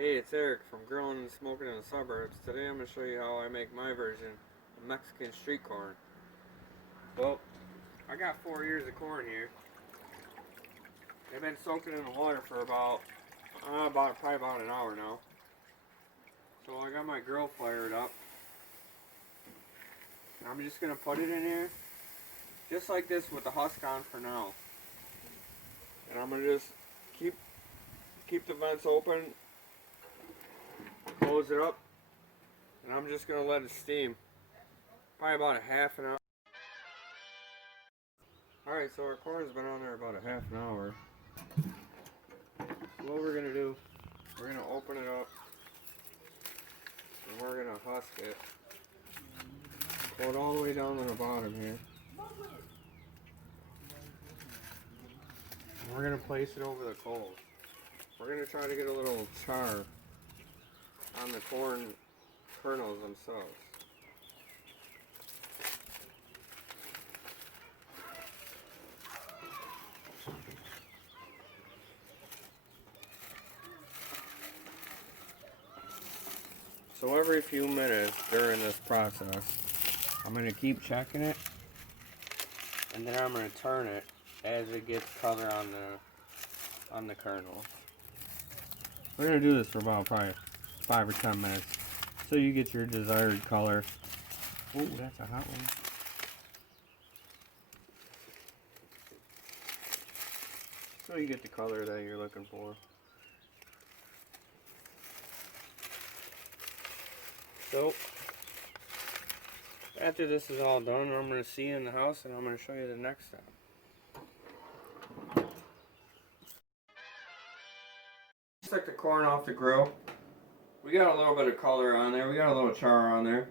Hey, it's Eric from Grilling and Smoking in the Suburbs. Today I'm going to show you how I make my version of Mexican street corn. Well, I got 4 ears of corn here. They've been soaking in the water for probably about an hour now. So I got my grill fired up. I'm just going to put it in here, just like this with the husk on for now. And I'm going to just keep the vents open, close it up, and I'm just going to let it steam. Probably about a half an hour. Alright, so our corn's been on there about a half an hour. So what we're going to do, we're going to open it up, and we're going to husk it. Pull it all the way down to the bottom here. And we're going to place it over the coals. We're going to try to get a little char on the corn kernels themselves. So every few minutes during this process, I'm going to keep checking it, and then I'm going to turn it as it gets color on the kernel. We're going to do this for about probably 5 or 10 minutes so you get your desired color. Oh, that's a hot one. So you get the color that you're looking for. So, after this is all done, I'm going to see you in the house and I'm going to show you the next step. Took the corn off the grill. We got a little bit of color on there. We got a little char on there.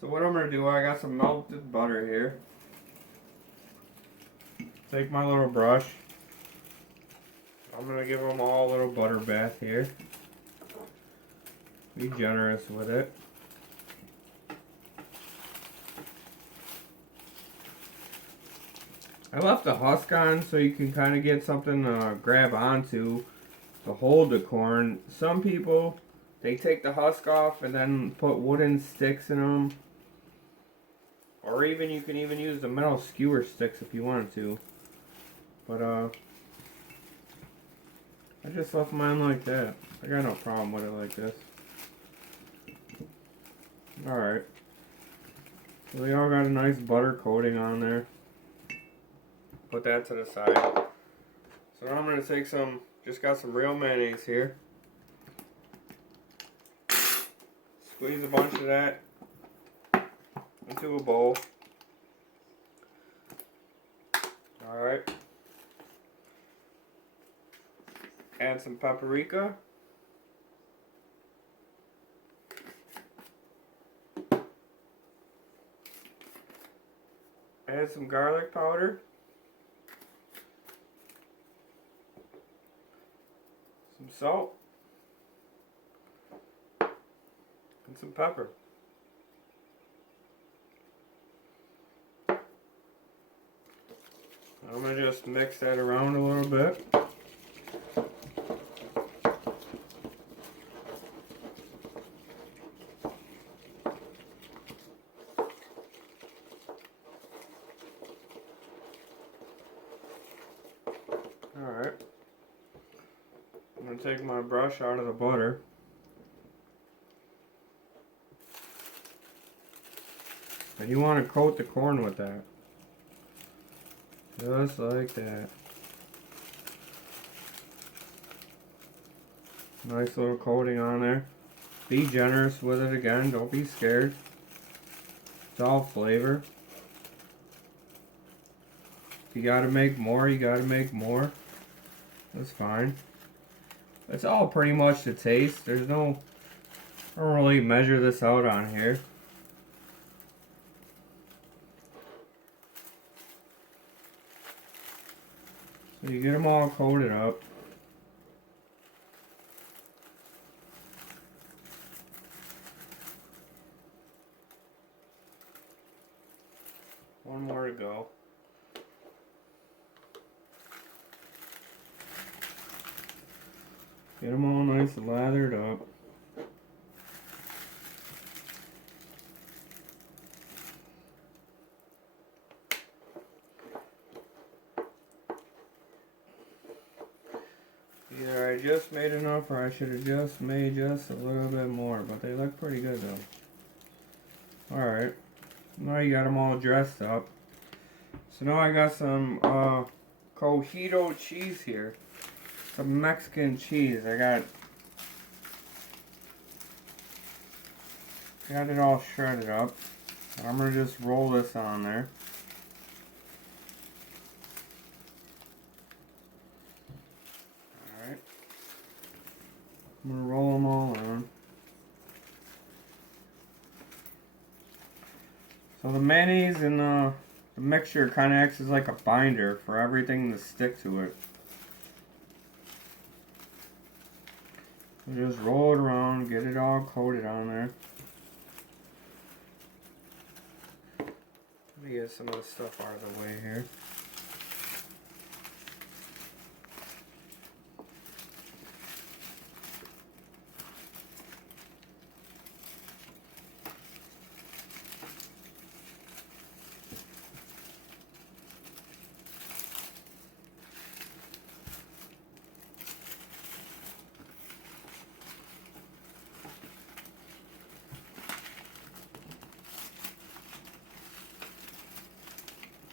So what I'm going to do, I got some melted butter here. Take my little brush. I'm going to give them all a little butter bath here. Be generous with it. I left the husk on so you can kind of get something to grab onto to hold the corn. Some people, they take the husk off and then put wooden sticks in them. Or even you can even use the metal skewer sticks if you wanted to. But I just left mine like that. I got no problem with it like this. Alright. So they all got a nice butter coating on there. Put that to the side. So now I'm going to take some, just got some real mayonnaise here. Squeeze a bunch of that into a bowl. Alright. Add some paprika. Add some garlic powder. Some salt. And some pepper. I'm going to just mix that around a little bit. Alright. I'm going to take my brush out of the butter. And you want to coat the corn with that. Just like that. Nice little coating on there. Be generous with it again. Don't be scared. It's all flavor. If you gotta make more, you gotta make more. That's fine. It's all pretty much the taste. There's no... I don't really measure this out on here. So you get them all coated up. One more to go. Get them all nice and lathered up. Either I just made enough or I should have just made just a little bit more, but they look pretty good though. Alright, now you got them all dressed up. So now I got some cojito cheese here. Some Mexican cheese. I got it all shredded up. I'm gonna just roll this on there. Alright. I'm gonna roll them all on. So the mayonnaise and the mixture kind of acts as like a binder for everything to stick to it. So just roll it around, get it all coated on there. Let me get some of the stuff out of the way here.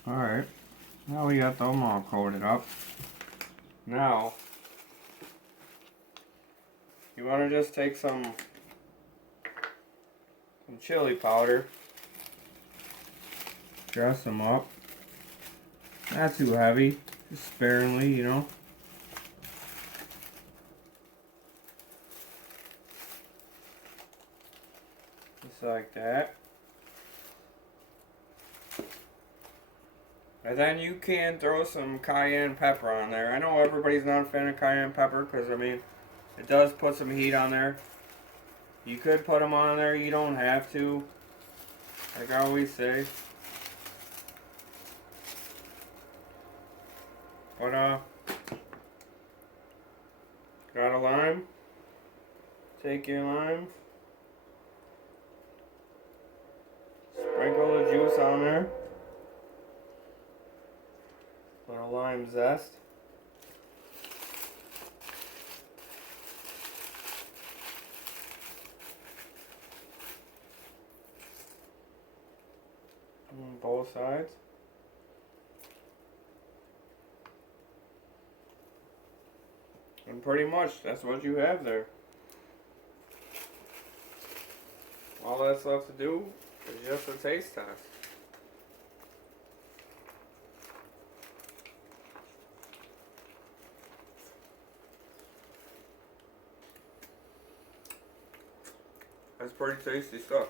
Alright, now we got them all coated up. Now, you want to just take some chili powder, dress them up. Not too heavy, just sparingly, you know. Just like that. And then you can throw some cayenne pepper on there. I know everybody's not a fan of cayenne pepper because, I mean, it does put some heat on there. You could put them on there, you don't have to. Like I always say. But, got a lime. Take your lime. Sprinkle the juice on there. Little lime zest. On both sides. And pretty much that's what you have there. All that's left to do is just a taste test. That's pretty tasty stuff.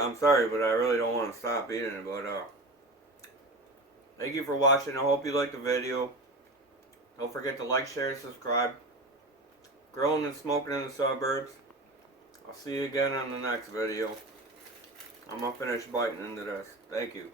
I'm sorry, but I really don't want to stop eating it, but thank you for watching. I hope you liked the video. Don't forget to like, share, and subscribe. Grilling and smoking in the suburbs. I'll see you again on the next video. I'm gonna finish biting into this. Thank you.